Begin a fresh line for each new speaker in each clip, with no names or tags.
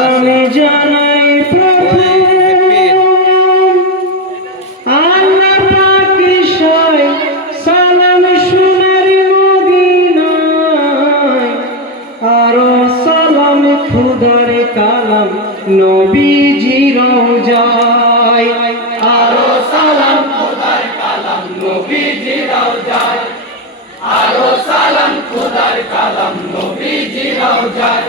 সালামে জানাই সালাম সোনার মদিনায়। আরও সালাম খুদার কালাম নবীজি রওজায়। আরও সালাম খুদার কালাম নবীজি রওজায়। আরও সালাম খুদার কালাম নবীজি রওজায়।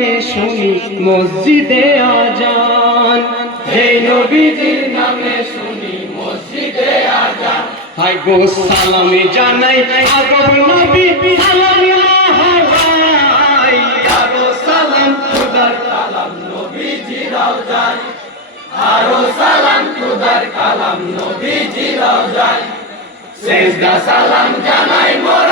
নামে শুনি, মসজিদে আজান। যে নবীজির নামে শুনি, মসজিদে আজান। হাই গো, সালামে জানাই আগব নবী, সালামে সালাম জানাই মোরা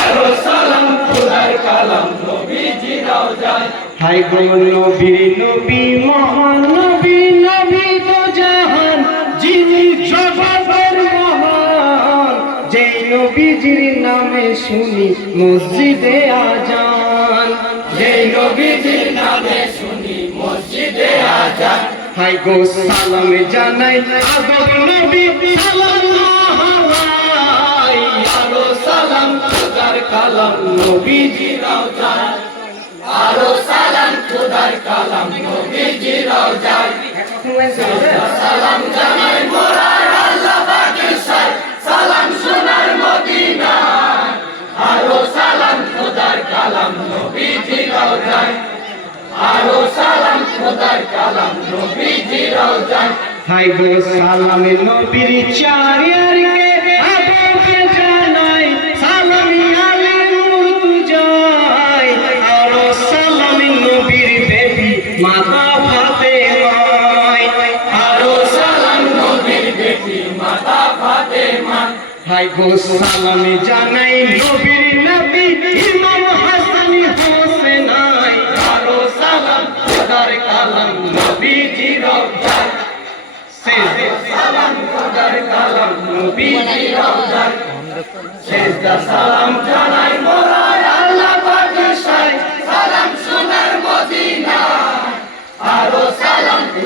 আরও সালাম খোদার কালাম নবীজি রওজায় হাই গো নবীর নবী মহান নবী নবী তো জাহান যিনি জগতের মহান। যে নবীজির নামে শুনি মসজিদে আজান যে নবীজির নামে শুনি মসজিদে আজান হাই গো সালাম জানাই নবী সালাম কালাম নবীজি রওজায় আরও সালাম, খুদার কালাম নবীজি রওজায় সালাম জানাই মোরা আল্লাহ পাকের সালাম সোনার মদিনা আরও সালাম, খোদার কালাম নবীজি রওজায় আরও সালাম, খোদার কালাম নবীজি রওজায় হাই গো সালামে নবীর চারিয়ারকে আদবে মাতা ফাতেমায় আরও সালাম নবীর বেবি মাতা ফাতেমায় হাই গো সালামে জানাই নবীর নবী ইমাম হাসান হোসেনাই। আরও সালাম, খোদার কালাম নবীজি রওজায় সেজদা সালাম, খোদার কালাম নবীজি রওজায় সেজদা সালাম জানাই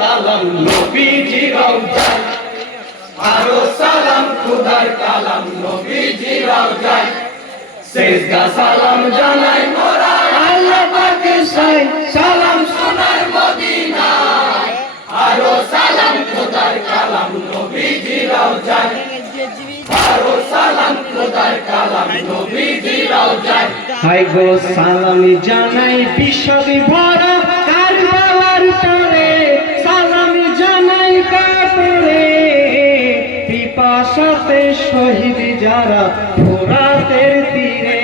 কালাম, নবীজি রওজায়। আরও সালাম, খুদার কালাম, নবীজি রওজায়। সেজদা সালাম জানাই মোরা আল্লাহ পাকের সাই সালাম সোনার মদিনায়। আরও সালাম, খুদার কালাম, নবীজি রওজায়। আরও সালাম, খোদার কালাম, নবীজি রওজায়। হাই গো, সালাম জানাই বিশ্ববি ভরা যারা ফোরাতের তীরে।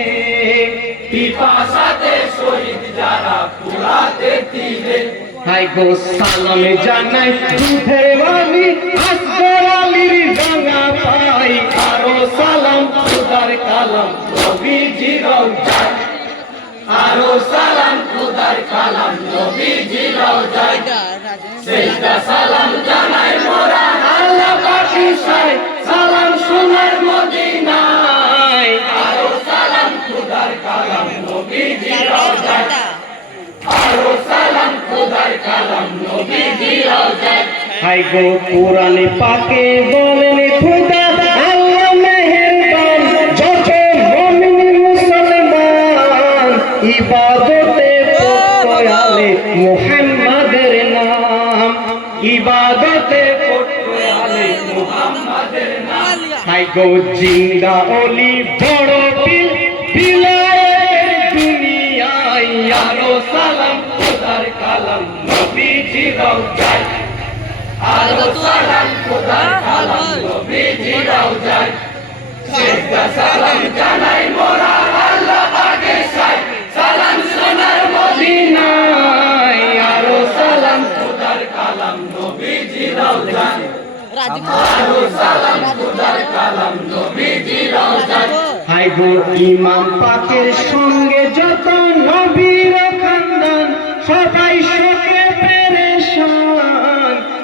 পিপাসাতে শহীদ যারা ফোরাতের তীরে। হাই গো সালাম জানাই দুধের বাণী আসগর আলীর ডাঙা পাই। আরও সালাম খুদার কালাম নবীজি আরও সালাম খুদার হাই গো কোরআনে পাকে বলেন খুদা আল্লাহ মেহেরবান যত মুমিন মুসলমান, ইবাদতে পড়তে মুহাম্মাদের নাম, ইবাদতে পড়তে মুহাম্মাদের নাম। হাই জিন্দা অলি, বড় বিলায়ের দুনিয়ায় সালাম নবীজি রওজায় আরও সালাম খোদার কালাম নবীজি রওজায় সেজদা সালাম জানাই মোরা আল্লাহ পাকে সাই। সালাম সোনার মদিনায় আরও সালাম খোদার কালাম নবীজি রওজায় হাই গো ইমাম পাকের সঙ্গে যত নবীর খানদান সবাই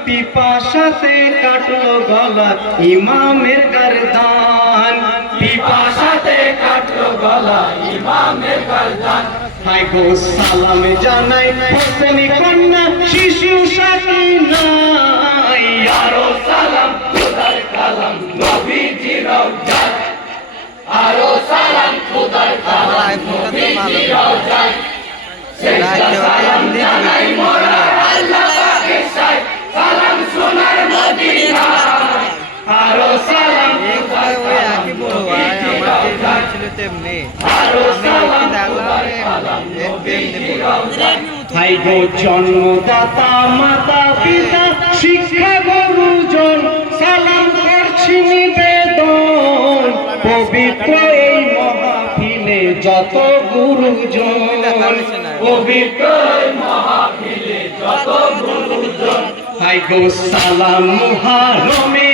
পিপাসাতে কাটলো গলা ইমামের গরদান। পিপাসাতে কাটলো গলা ইমামের গরদান। হাই গো, সালাম জানাই হোসেনি কন্যা, শিশু সাকিনাই আরও সালাম, খোদার কালাম নবীজি রওজায় আরও সালাম, খোদার কালাম
আইফোনটা তো ভালো
রওজায়
রাখতে হবে এমনি
জানাই আরও সালাম।
একবার ওই একই বড় ভাই আমার যেমনি ছিল তেমনি। আরও এমনি
গো জন্মদাতা মাতা পিতা শিক্ষা গুরুজন সালাম করছি নিবেদন। পবিত্র এই মহাফিলে যত গুরুজন পবিত্র এই মহাফিলে যত গুরুজন। হাই গো সালাম সুরাই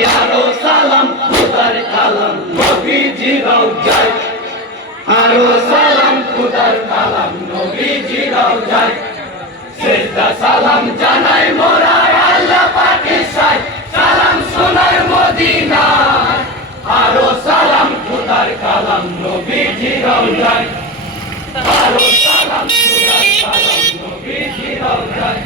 আরও সালাম, খুদার কালাম নবীজি নবীজি রওজায় সেজদা সালাম জানাই মোরা আল্লাহ পাকের সাই সালাম সোনার মদিনা। আরও সালাম, খুদার কালাম নবীজি রওজায় আরও সালাম, খুদার কালাম নবীজি রওজায়